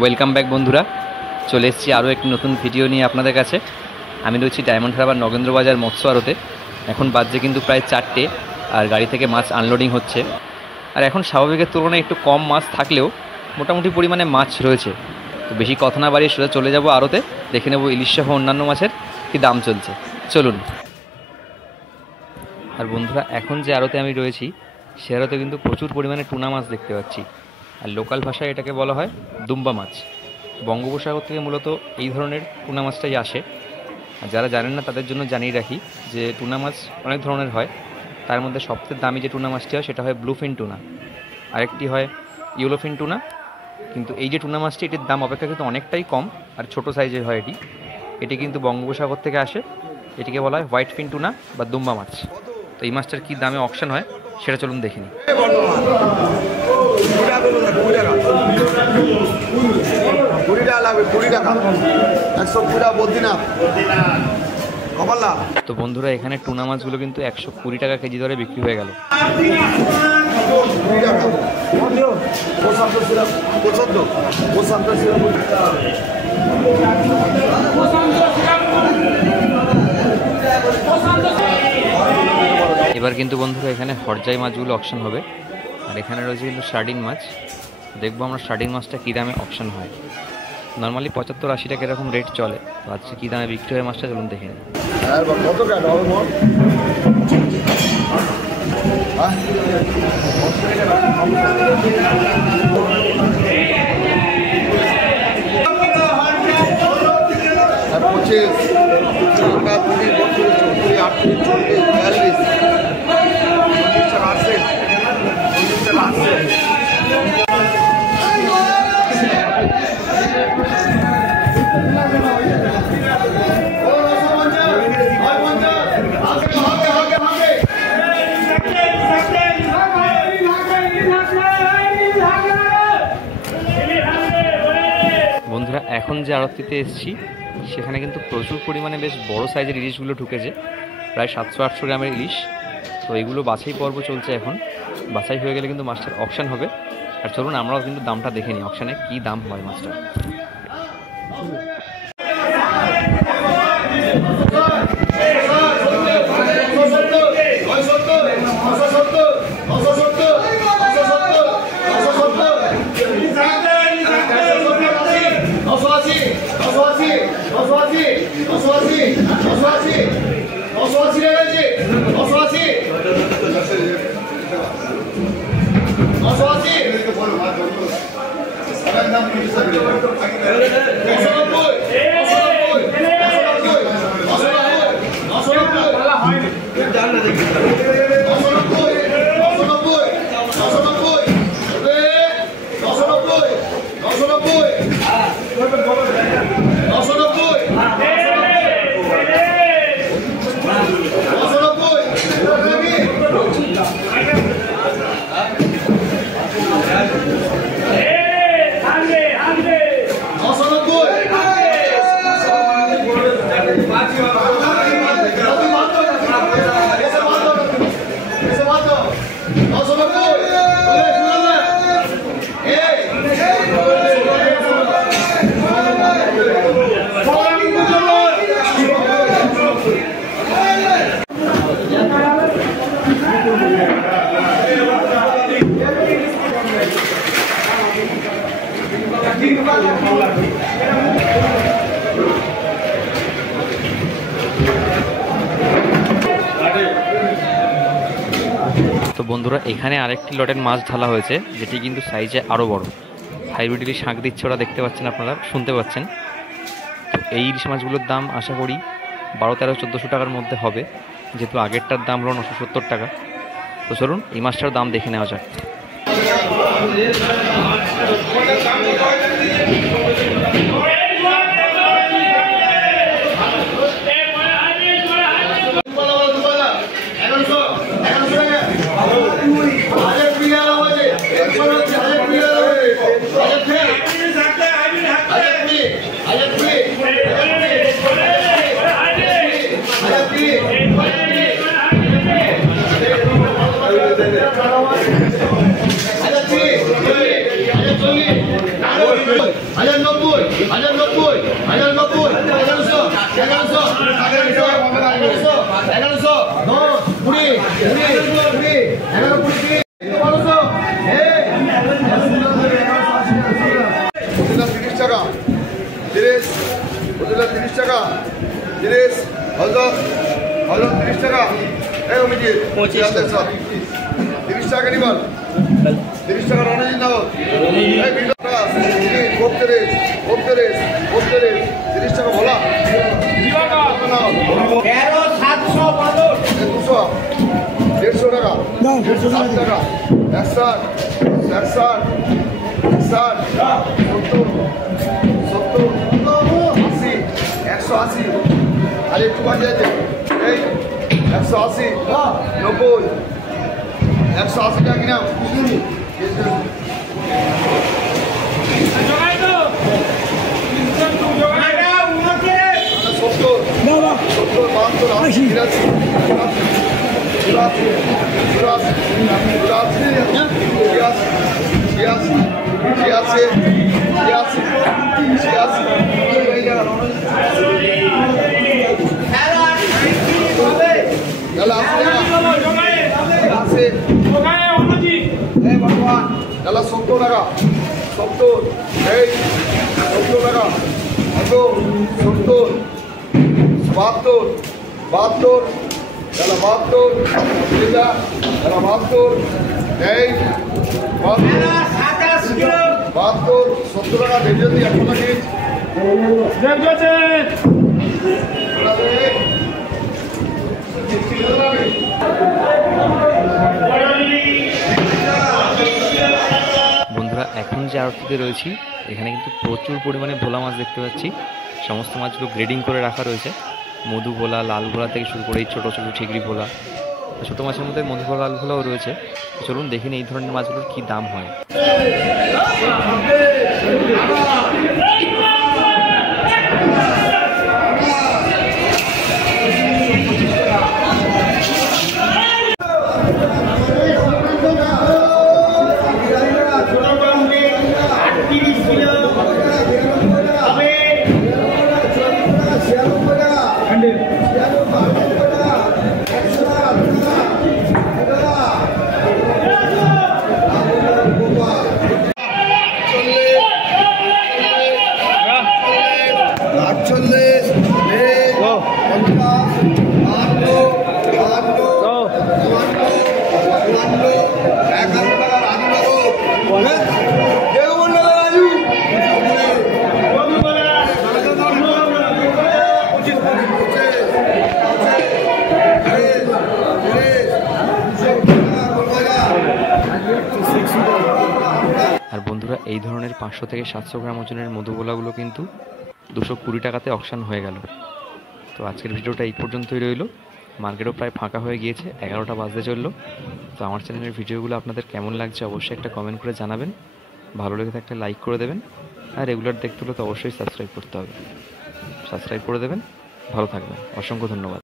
Welcome back বন্ধুরা, চলে এসেছি আরও একটি নতুন ভিডিও নিয়ে আপনাদের কাছে। আমি রয়েছি ডায়মন্ড হারবার নগেন্দ্র বাজার মৎস্য আড়তে। এখন বাজছে কিন্তু প্রায় 4টে, আর গাড়ি থেকে মাছ আনলোডিং হচ্ছে। আর এখন স্বাভাবিকের তুলনায় একটু কম মাছ থাকলেও মোটামুটি পরিমাণে মাছ রয়েছে। তো বেশি কথা না বাড়িয়ে সোজা চলে যাব আড়তে, দেখে নেব ইলিশ সহ অন্যান্য মাছের কী দাম চলছে। চলুন। আর বন্ধুরা, এখন যে আড়তে আমি রয়েছি সে আড়তে কিন্তু প্রচুর পরিমাণে টুনা মাছ দেখতে পাচ্ছি। আর লোকাল ভাষায় এটাকে বলা হয় দুম্বা মাছ। বঙ্গোপসাগর থেকে মূলত এই ধরনের টুনা মাছটাই আসে। আর যারা জানেন না তাদের জন্য জানিয়ে রাখি যে টুনা মাছ অনেক ধরনের হয়। তার মধ্যে সবচেয়ে দামি যে টুনা মাছটি হয় সেটা হয় ব্লুফিন টুনা, আরেকটি হয় ইয়েলোফিন টুনা। কিন্তু এই যে টুনা মাছটি, এটির দাম অপেক্ষাকৃত অনেকটাই কম আর ছোট সাইজের হয় এটি কিন্তু বঙ্গোপসাগর থেকে আসে। এটিকে বলা হয় হোয়াইট ফিন টুনা বা দুম্বা মাছ। তো এই মাছটার কী দামে অকশন হয় সেটা চলুন দেখে নিই। তো বন্ধুরা, এখানে টুনা মাছগুলো কিন্তু 120 টাকা কেজি ধরে বিক্রি হয়ে গেল। এবার কিন্তু বন্ধুরা এখানে হরজাই মাছগুলো অকশন হবে। আর এখানে রয়েছে কিন্তু সার্ডিন মাছ। দেখবো আমরা সার্ডিন মাছটা কী দামে অকশন হয়। নর্মালি 75-80 টাকা এরকম রেট চলে। তো আজকে কী দামে বিক্রি হয় মাছটা চলুন দেখে নিই। বন্ধুরা, এখন যে আড়তটিতে এসেছি সেখানে কিন্তু প্রচুর পরিমাণে বেশ বড় সাইজের ইলিশগুলো ঢুকেছে, প্রায় 700-800 গ্রামের ইলিশ। তো এইগুলো বাছাই পর্ব চলছে এখন। বাছাই হয়ে গেলে কিন্তু মাছটার অকশন হবে। আর চলুন আমরাও কিন্তু দামটা দেখে নিই, অকশনে কী দাম হয় মাছটার। তো বন্ধুরা, এখানে আরেকটি লটের মাছ ঢালা হয়েছে, যেটি কিন্তু সাইজে আরও বড়। হাইব্রিড ইলিশ শাঁখ দিচ্ছে ওরা, দেখতে পাচ্ছেন আপনারা, শুনতে পাচ্ছেন। তো এই ইলিশ মাছগুলোর দাম আশা করি 1200-1300-1400 টাকার মধ্যে হবে, যেহেতু আগেরটার দাম হলো 970 টাকা। তো চলুন এই মাছটার দাম দেখে নেওয়া যাক। Ada 1090, 1090, 1090, 1100, 1100, 1100, 1100, no, 20, 1100, 30 টাকা, 30 টাকা, 30, হজরত 30 টাকা, এই অমিজি 30 টাকা নিবাল, 30 টাকা রণজিৎ নগর, এই বিলটা 32, 30 টাকা ভোলা, 200, 150 টাকা, 160 টাকা, 61, 70, 80, 180, আর একটু বাজে আছে এই 180, 90, 180 টাকা কিনা 70 টাকা, 70, এই 70 টাকা, 70, 72, 72, 72, 72, এই 72, 70 টাকা ভেজে দিই 100 টাকা বন্ধুরা এখন যে আড়তটিতে রয়েছি এখানে কিন্তু প্রচুর পরিমাণে ভোলা মাছ দেখতে পাচ্ছি। সমস্ত মাছগুলো গ্রেডিং করে রাখা রয়েছে, মধু ভোলা, লাল ভোলা থেকে শুরু করে এই ছোটো ছোটো ঠিকরি ভোলা, ছোটো মাছের মধ্যে মধু ভোলা, লাল ভোলাও রয়েছে। চলুন দেখে নিই এই ধরনের মাছগুলোর কী দাম হয়। আর বন্ধুরা এই ধরনের 500 থেকে 700 গ্রাম ওজনের মধুবোলাগুলো কিন্তু 220 টাকাতে অকশন হয়ে গেল। তো আজকের ভিডিওটা এই পর্যন্তই রইল। মার্কেটও প্রায় ফাঁকা হয়ে গিয়েছে, 11টা বাজতে চললো। তো আমার চ্যানেলের ভিডিওগুলো আপনাদের কেমন লাগছে অবশ্যই একটা কমেন্ট করে জানাবেন। ভালো লেগে থাকলে লাইক করে দেবেন, আর রেগুলার দেখতে হলে তো অবশ্যই সাবস্ক্রাইব করতে হবে। সাবস্ক্রাইব করে দেবেন। ভালো থাকবেন, অসংখ্য ধন্যবাদ।